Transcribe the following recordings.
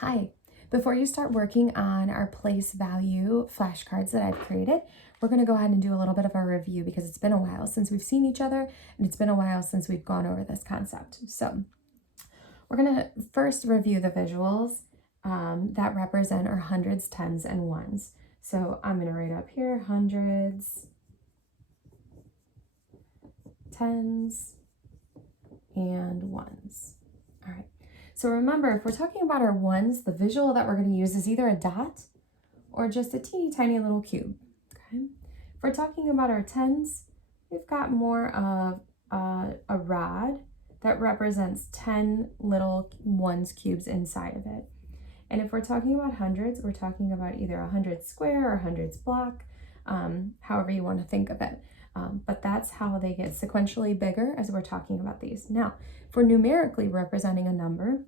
Hi. Before you start working on our place value flashcards that I've created, we're going to go ahead and do a little bit of a review because it's been a while since we've seen each other and it's been a while since we've gone over this concept. So we're going to first review the visuals that represent our hundreds, tens, and ones. So I'm going to write up here hundreds, tens, and ones. All right. So remember, if we're talking about our ones, the visual that we're going to use is either a dot or just a teeny tiny little cube. Okay. If we're talking about our tens, we've got more of a rod that represents 10 little ones cubes inside of it. And if we're talking about hundreds, we're talking about either a hundred square or a hundreds block, however you want to think of it. But that's how they get sequentially bigger as we're talking about these. Now, if we're numerically representing a number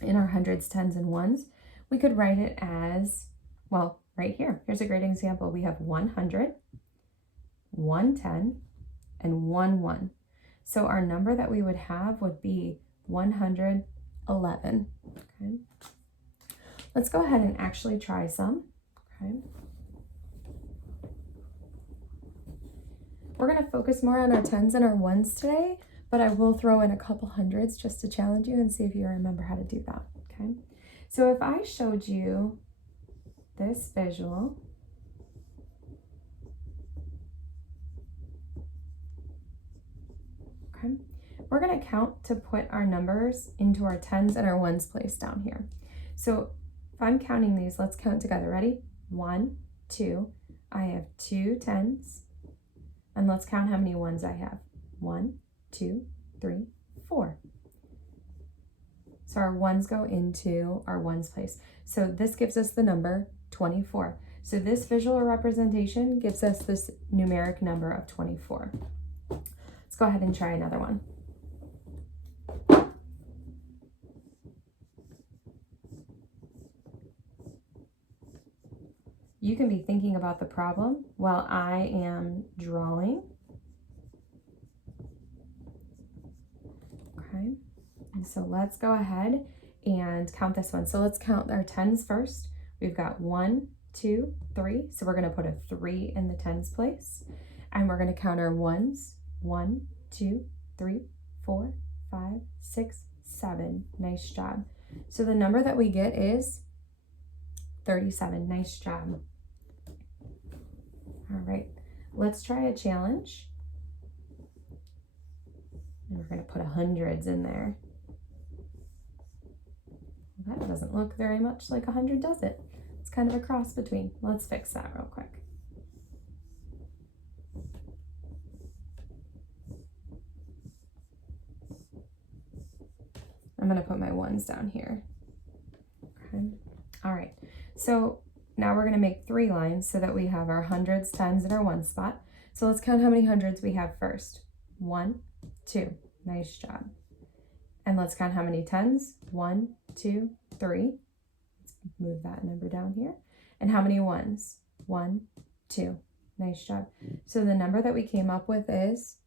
in our hundreds, tens, and ones, we could write it as, well, right here. Here's a great example. We have 100, 110, and 1. So our number that we would have would be 111. Okay. Let's go ahead and actually try some. Okay. We're going to focus more on our tens and our ones today, but I will throw in a couple hundreds just to challenge you and see if you remember how to do that, okay? So if I showed you this visual, okay, we're going to count to put our numbers into our tens and our ones place down here. So if I'm counting these, let's count together. Ready? 1, 2, I have 2 tens. And let's count how many ones I have. 1, 2, 3, 4. So our ones go into our ones place. So this gives us the number 24. So this visual representation gives us this numeric number of 24. Let's go ahead and try another one. You can be thinking about the problem while I am drawing. Okay, and so let's go ahead and count this one. So let's count our tens first. We've got 1, 2, 3. So we're going to put a 3 in the tens place. And we're going to count our ones. 1, 2, 3, 4, 5, 6, 7. Nice job. So the number that we get is 37. Nice job. All right, let's try a challenge. And we're going to put hundreds in there. That doesn't look very much like 100, does it? It's kind of a cross between. Let's fix that real quick. I'm going to put my ones down here. Okay. All right, so now we're going to make 3 lines so that we have our hundreds, tens, and our ones spot. So let's count how many hundreds we have first. 1, 2. Nice job. And let's count how many tens. 1, 2, 3. Let's move that number down here. And how many ones? 1, 2. Nice job. So the number that we came up with is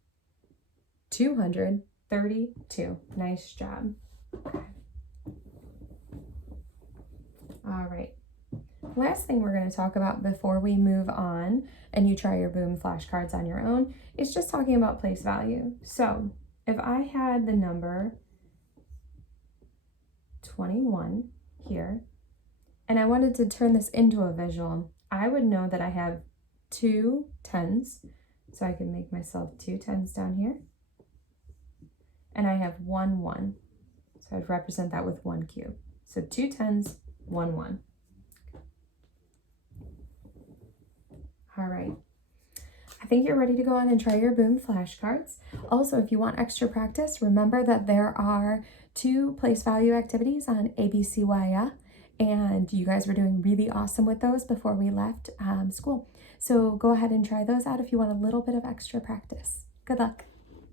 232. Nice job. Okay. All right. Last thing we're going to talk about before we move on and you try your Boom flashcards on your own is just talking about place value. So if I had the number 21 here and I wanted to turn this into a visual, I would know that I have 2 tens. So I can make myself 2 tens down here. And I have 1, 1. So I'd represent that with 1 cube. So 2 tens, 1, 1. All right, I think you're ready to go on and try your Boom flashcards. Also, if you want extra practice, remember that there are 2 place value activities on ABCYF, and you guys were doing really awesome with those before we left school. So go ahead and try those out if you want a little bit of extra practice. Good luck.